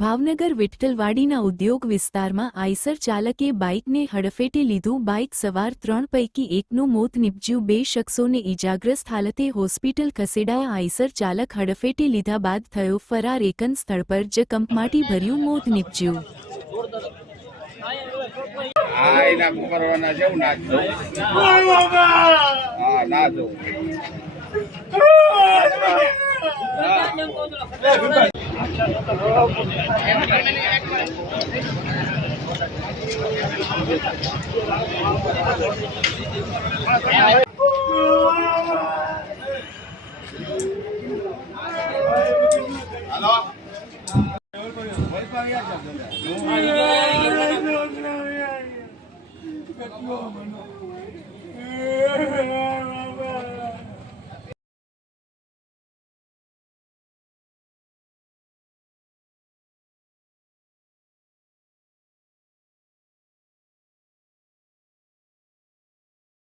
ભાવનગર વિઠ્ઠલવાડીના ઉદ્યોગ વિસ્તારમાં આઈસર ચાલકે બાઇકને હડફેટે લીધું. બાઇક સવાર 3 પૈકી એકનું મોત નીપજ્યું. 2 શખ્સોને ઇજાગ્રસ્ત હાલતે હોસ્પિટલ ખસેડાયા. આઈસર ચાલક હડફેટે લીધા બાદ થયો ફરાર. એકન સ્થળ પર જ કંપમાટીભર્યું મોત નીપજ્યું. हेलो